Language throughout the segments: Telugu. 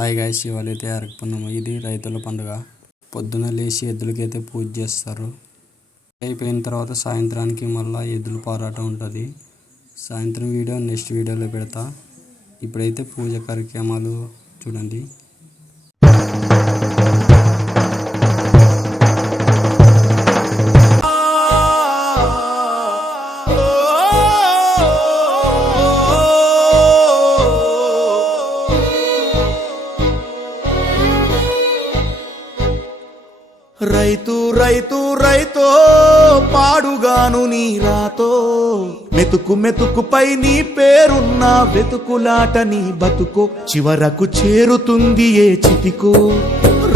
Hi guys, ఇవాళైతే అరగపన్నము. ఇది రైతుల పండుగ. పొద్దున లేచి ఎద్దులకైతే పూజ చేస్తారు. అయిపోయిన తర్వాత సాయంత్రానికి మళ్ళీ ఎద్దుల పోరాటం ఉంటుంది. సాయంత్రం వీడియో నెక్స్ట్ వీడియోలో పెడతా. ఇప్పుడైతే పూజ కార్యక్రమాలు చూడండి. రైతు రైతు రైతో పాడుగాను నీ రాతో, మెతుకు మెతుకుపై నీ పేరున్న వెతుకులాట నీ బతుకో, చివరకు చేరుతుంది ఏ చితికో.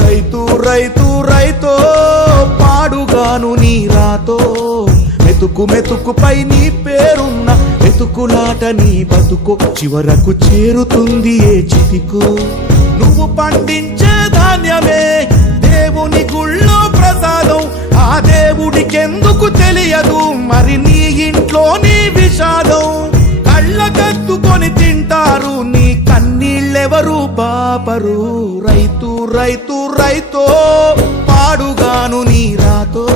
రైతు రైతు రైతో పాడుగాను నీ రాతో, మెతుకు మెతుకుపై నీ పేరున్న వెతుకులాట నీ బతుకో, చివరకు చేరుతుంది ఏ చితికో. నువ్వు పండించే ధాన్యమే దేవుని గుళ్ళో ప్రసాదం, ఆ దేవుడికెందుకు తెలియదు మరి నీ ఇంట్లో నీ విషాదం. కళ్ళకద్దుకొని తింటారు నీ కన్నీళ్ళెవరు పాపరు. రైతు రైతు రైతో పాడుగాను నీ రాతో,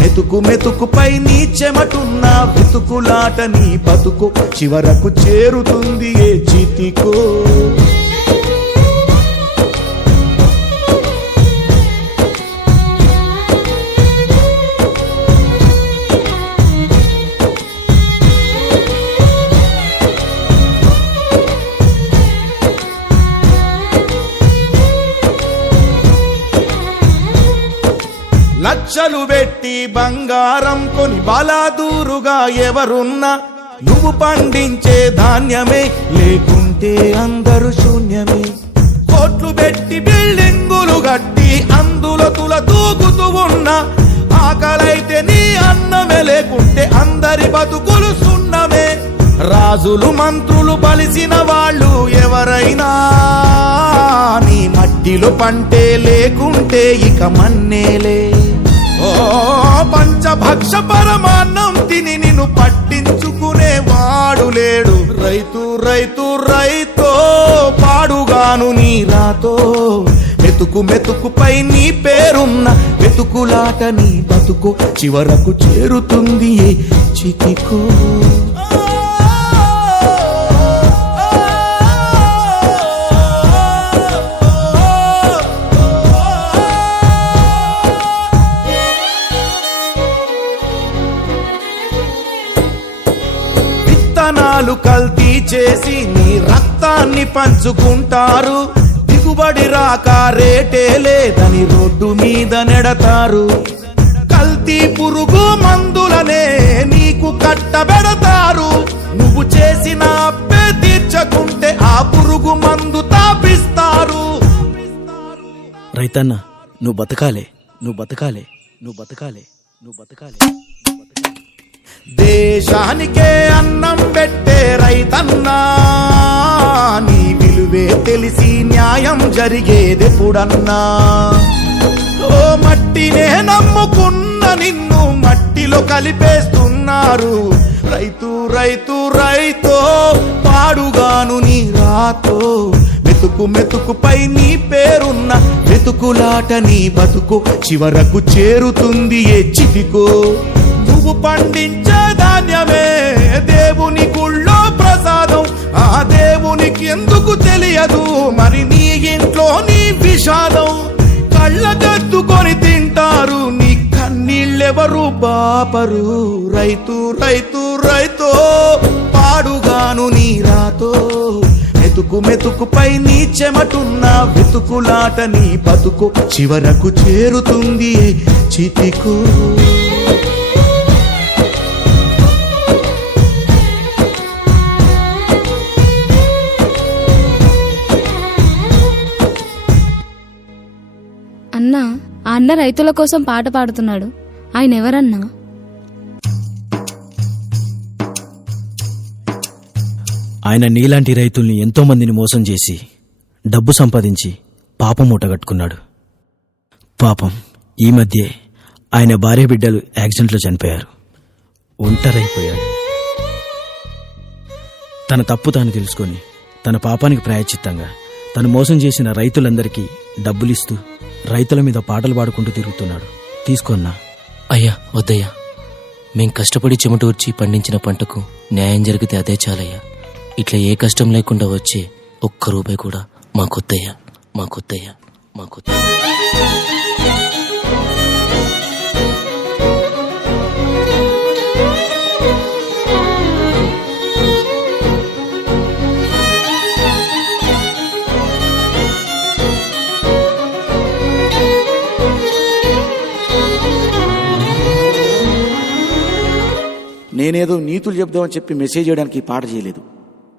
మెతుకు మెతుకుపై నీ చెమటున్న వెతుకులాట నీ బతుకు, చివరకు చేరుతుంది ఏ చితికో. లక్షలు పెట్టి బంగారం కొని బలాదూరుగా ఎవరున్నా, నువ్వు పండించే ధాన్యమే లేకుంటే అందరూ శూన్యమే. కోట్లు పెట్టి బిల్డింగులు కట్టి అందులో తుల తూగుతూ ఉన్నా, ఆకలైతే నీ అన్నమే లేకుంటే అందరి బతుకులు సున్నమే. రాజులు మంత్రులు బలిసిన వాళ్ళు ఎవరైనా, నీ మట్టిలో పంటే లేకుంటే ఇక మన్నేలే. ఓ పంచభక్ష పరమాన్నం తిని నిన్ను పట్టించుకునే వాడు లేడు. రైతు రైతు రైతో పాడుగాను నీ రాతో, మెతుకు మెతుకుపై నీ పేరున్న వెతుకులాట నీ బతుకు, చివరకు చేరుతుంది ఏ చితికో. విత్తనాలు కల్తీ చేసి నీ రక్తాన్ని పంచుకుంటారు, దిగుబడి రాక రేటే లేదని రోడ్డు మీద నెడతారు. కల్తీ పురుగు మందులనే నీకు కట్టబెడతారు, నువ్వు చేసిన అప్పే తీర్చకుంటే ఆ పురుగు మందు తాపిస్తారు. రైతన్న నువ్వు బతకాలే, నువ్వు బతకాలే, నువ్వు బతకాలే, నువ్వు బతకాలే. దేశానికే అన్నం పెట్టే రైతన్నా, నీ విలువే తెలిసి న్యాయం జరిగేదెప్పుడన్నా. ఓ మట్టినే నమ్ముకున్న నిన్ను మట్టిలో కలిపేస్తున్నారు. రైతు రైతు రైతో పాడుగాను నీ రాతో, మెతుకు మెతుకుపై నీ పేరున్న వెతుకులాట నీ బతుకు, చివరకు చేరుతుంది ఏ చితికో. నువ్వు పండించే ధాన్యమే దేవుని గుళ్ళో ప్రసాదం, ఆ దేవునికి ఎందుకు తెలియదు మరి నీ ఇంట్లో నీ విషాదం. కళ్ళకద్దుకొని తింటారు నీ కన్నీళ్ళెవరు పాపరు. రైతు రైతు రైతో పాడుగాను నీ రాతో, మెతుకు మెతుకుపై నీ చెమటున్న వెతుకులాట నీ బతుకు, చివరకు చేరుతుంది చితికో. అన్నా, ఆ అన్న రైతుల కోసం పాట పాడుతున్నాడు. ఆయన ఎవరన్నా? ఆయన నీలాంటి రైతుల్ని ఎంతో మందిని మోసం చేసి డబ్బు సంపాదించి పాపం మూటగట్టుకున్నాడు. పాపం ఈ మధ్యే ఆయన భార్య బిడ్డలు యాక్సిడెంట్లో చనిపోయారు. ఒంటరైపోయాడు. తన తప్పు తాను తెలుసుకొని తన పాపానికి ప్రాయశ్చిత్తంగా తను మోసం చేసిన రైతులందరికీ డబ్బులిస్తూ రైతుల మీద పాటలు పాడుకుంటూ తిరుగుతున్నాడు. తీసుకోన్నా. అయ్యా వద్దయ్యా, మేం కష్టపడి చెమటూర్చి పండించిన పంటకు న్యాయం జరిగితే అదే చాలయ్యా. ఇట్లా ఏ కష్టం లేకుండా వచ్చే ఒక్క రూపాయి కూడా మాకొద్దయ్యా, మాకొద్దయ్యా, మాకొద్దయ్యా. నేనేదో నీతులు చెప్దామని చెప్పి మెసేజ్ చేయడానికి ఈ పాట చేయలేదు.